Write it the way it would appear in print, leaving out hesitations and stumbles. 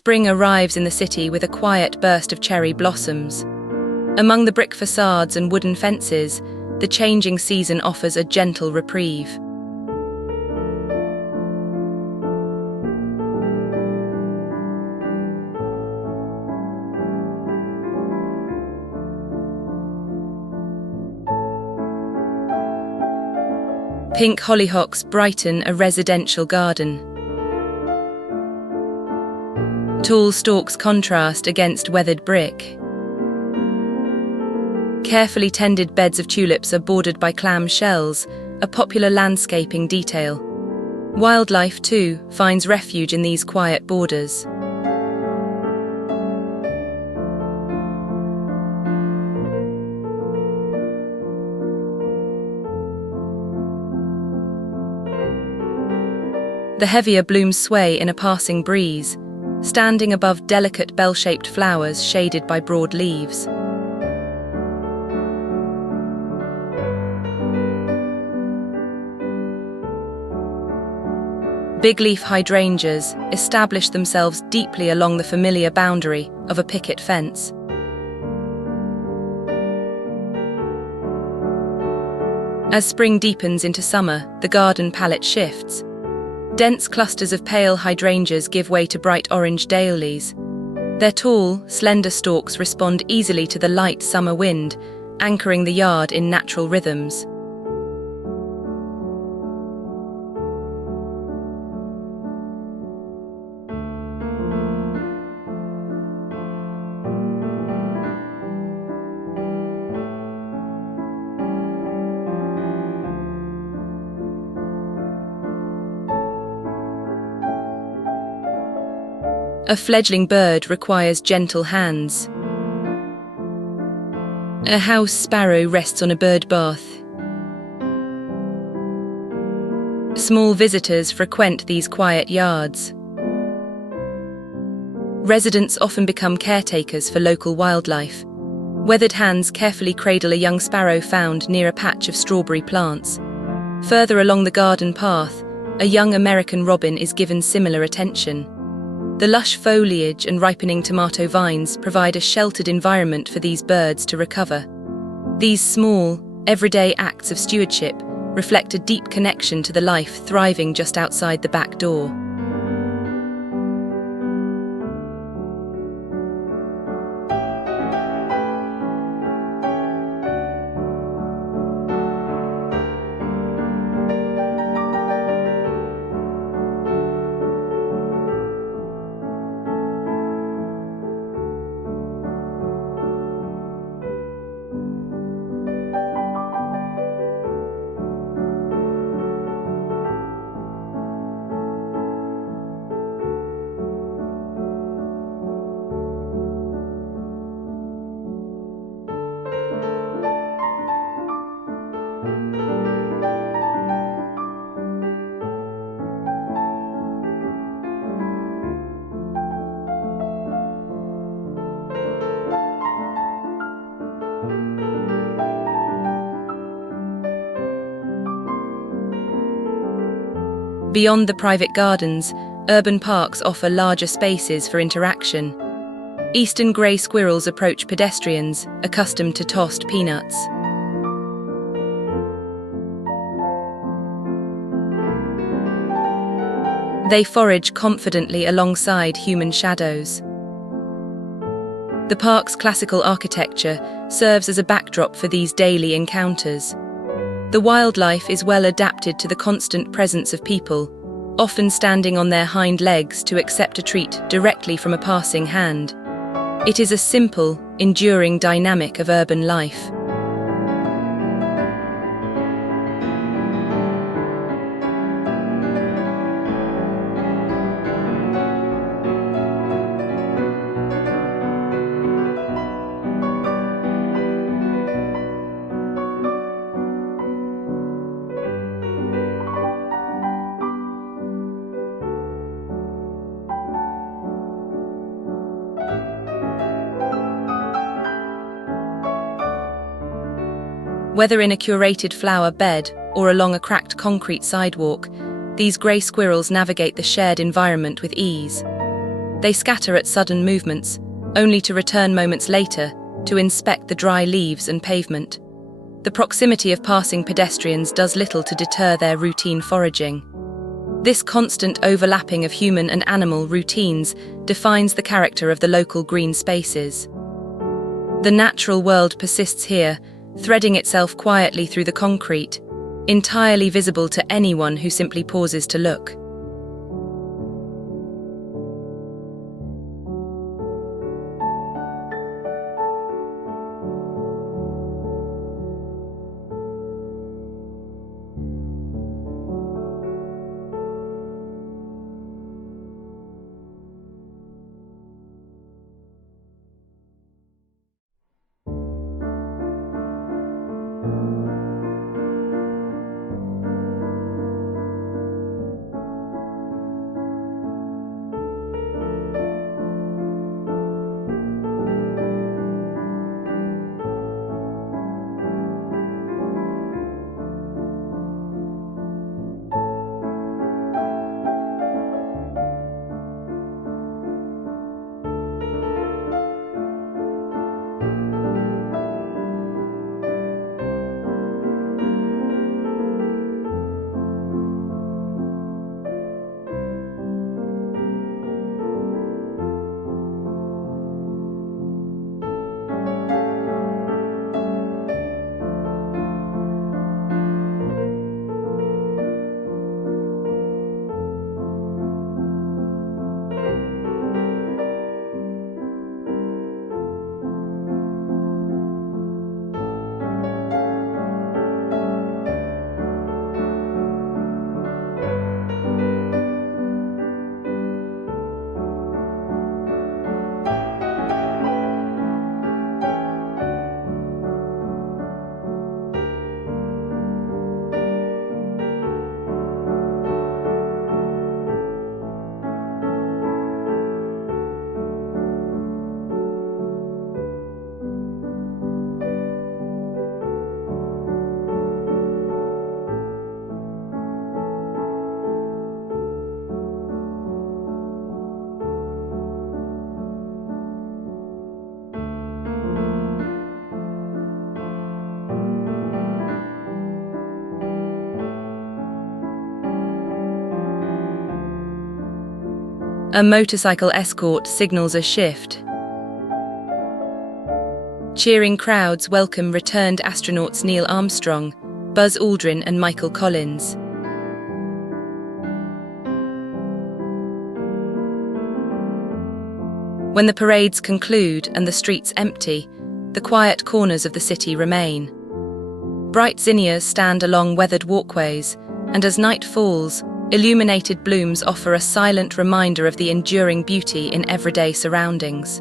Spring arrives in the city with a quiet burst of cherry blossoms. Among the brick facades and wooden fences, the changing season offers a gentle reprieve. Pink hollyhocks brighten a residential garden. Tall stalks contrast against weathered brick. Carefully tended beds of tulips are bordered by clam shells, a popular landscaping detail. Wildlife, too, finds refuge in these quiet borders. The heavier blooms sway in a passing breeze, standing above delicate bell-shaped flowers shaded by broad leaves. Bigleaf hydrangeas establish themselves deeply along the familiar boundary of a picket fence. As spring deepens into summer, the garden palette shifts. Dense clusters of pale hydrangeas give way to bright orange daylilies. Their tall, slender stalks respond easily to the light summer wind, anchoring the yard in natural rhythms. A fledgling bird requires gentle hands. A house sparrow rests on a bird bath. Small visitors frequent these quiet yards. Residents often become caretakers for local wildlife. Weathered hands carefully cradle a young sparrow found near a patch of strawberry plants. Further along the garden path, a young American robin is given similar attention. The lush foliage and ripening tomato vines provide a sheltered environment for these birds to recover. These small, everyday acts of stewardship reflect a deep connection to the life thriving just outside the back door. Beyond the private gardens, urban parks offer larger spaces for interaction. Eastern grey squirrels approach pedestrians, accustomed to tossed peanuts. They forage confidently alongside human shadows. The park's classical architecture serves as a backdrop for these daily encounters. The wildlife is well adapted to the constant presence of people, often standing on their hind legs to accept a treat directly from a passing hand. It is a simple, enduring dynamic of urban life. Whether in a curated flower bed or along a cracked concrete sidewalk, these grey squirrels navigate the shared environment with ease. They scatter at sudden movements, only to return moments later to inspect the dry leaves and pavement. The proximity of passing pedestrians does little to deter their routine foraging. This constant overlapping of human and animal routines defines the character of the local green spaces. The natural world persists here, threading itself quietly through the concrete, entirely visible to anyone who simply pauses to look. A motorcycle escort signals a shift. Cheering crowds welcome returned astronauts Neil Armstrong, Buzz Aldrin and Michael Collins. When the parades conclude and the streets empty, the quiet corners of the city remain. Bright zinnias stand along weathered walkways, and as night falls, illuminated blooms offer a silent reminder of the enduring beauty in everyday surroundings.